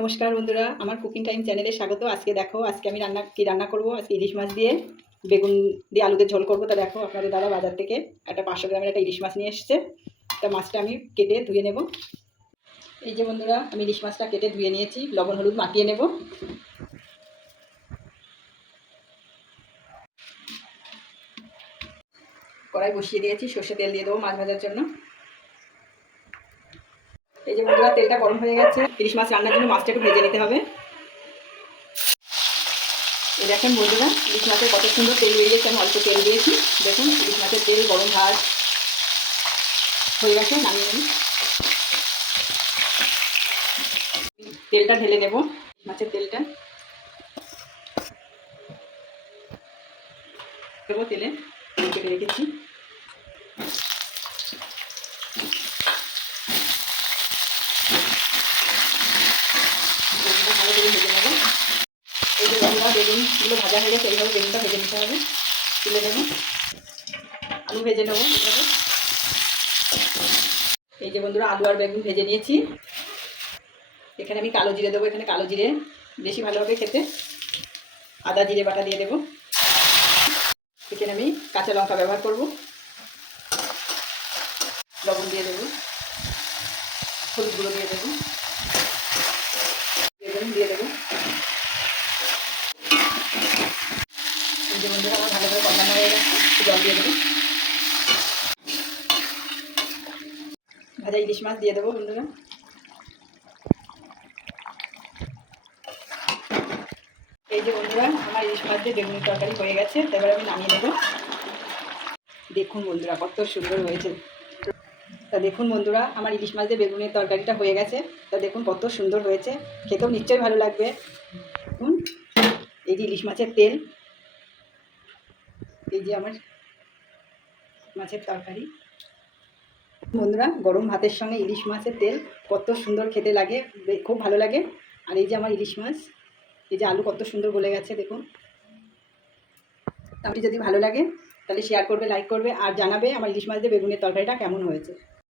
নমস্কার বন্ধুরা, আমার কুকিং টাইম চ্যানেলে স্বাগত। আজকে দেখো, আজকে আমি রান্না, কি রান্না করব? আজকে ইলিশ মাছ দিয়ে, বেগুন দিয়ে আলুতে ঝোল করব। তা দেখো, আপনাদের দাদা বাজার থেকে একটা পাঁচশো গ্রামের একটা ইলিশ মাছ নিয়ে এসেছে। তা মাছটা আমি কেটে ধুয়ে নেব। এই যে বন্ধুরা, আমি ইলিশ মাছটা কেটে ধুয়ে নিয়েছি, লবণ, হলুদ মাখিয়ে নেব। কড়াই বসিয়ে দিয়েছি, সর্ষে তেল দিয়ে দেবো মাছ ভাজার জন্য। এই যে বন্ধুরা, তেলটা গরম হয়ে গেছে। ইলিশ মাছ রান্নার জন্য মাছটা একটু ভেজে নিতে হবে। এই দেখেন বন্ধুরা, ইলিশ মাছের কত সুন্দর তেল বেরিয়েছে আমি অল্প তেল দিয়েছি। দেখুন, ইলিশ মাছের তেল গরম ভাত হয়ে গেছে, নামিয়ে নিন তেলটা ঢেলে নেব মাছের তেলটা। দেবো তেলে তেল রেখেছি বেগুনটা ভালো করে ভেজে নেব এই যে বন্ধুরা বেগুনগুলো ভাজা হয়ে গেছে, এইভাবে বেগুনটা ভেজে নিতে হবে। তুলে নেব। আলু ভেজে নেব এই যে বন্ধুরা, আলু আর বেগুন ভেজে নিয়েছি। এখানে আমি কালো জিরে দেবো, এখানে কালো জিরে বেশি ভালো হবে খেতে। আদা জিরে বাটা দিয়ে দেবো। এখানে আমি কাঁচা লঙ্কা ব্যবহার করব। লবণ দিয়ে দেবো। হলুদ গুঁড়ো দিয়ে দেবো দিয়ে দেবো। যে বন্ধুরা আমার ভালো করে কষানো হয়ে গেছে জল দিয়ে দেবো। ভাজা ইলিশ মাছ দিয়ে দেবো বন্ধুরা। এই যে বন্ধুরা, আমার ইলিশ মাছ দিয়ে বেগুনের তরকারি হয়ে গেছে এবার আমি নামিয়ে নেব। দেখুন বন্ধুরা, কত সুন্দর হয়েছে। তা দেখুন বন্ধুরা, আমার ইলিশ মাছ দিয়ে বেগুনের তরকারিটা হয়ে গেছে। তা দেখুন কত সুন্দর হয়েছে। খেতেও নিশ্চয়ই ভালো লাগবে। দেখুন এই যে ইলিশ মাছের তেল এই যে আমার মাছের তরকারি। বন্ধুরা, গরম ভাতের সঙ্গে ইলিশ মাছের তেল কত সুন্দর খেতে লাগে খুব ভালো লাগে। আর এই যে আমার ইলিশ মাছ, এই যে আলু কত সুন্দর গলে গেছে, দেখুন। আপনি যদি ভালো লাগে, তাহলে শেয়ার করবে লাইক করবে, আর জানাবে আমার ইলিশ মাছ দিয়ে বেগুনের তরকারিটা কেমন হয়েছে।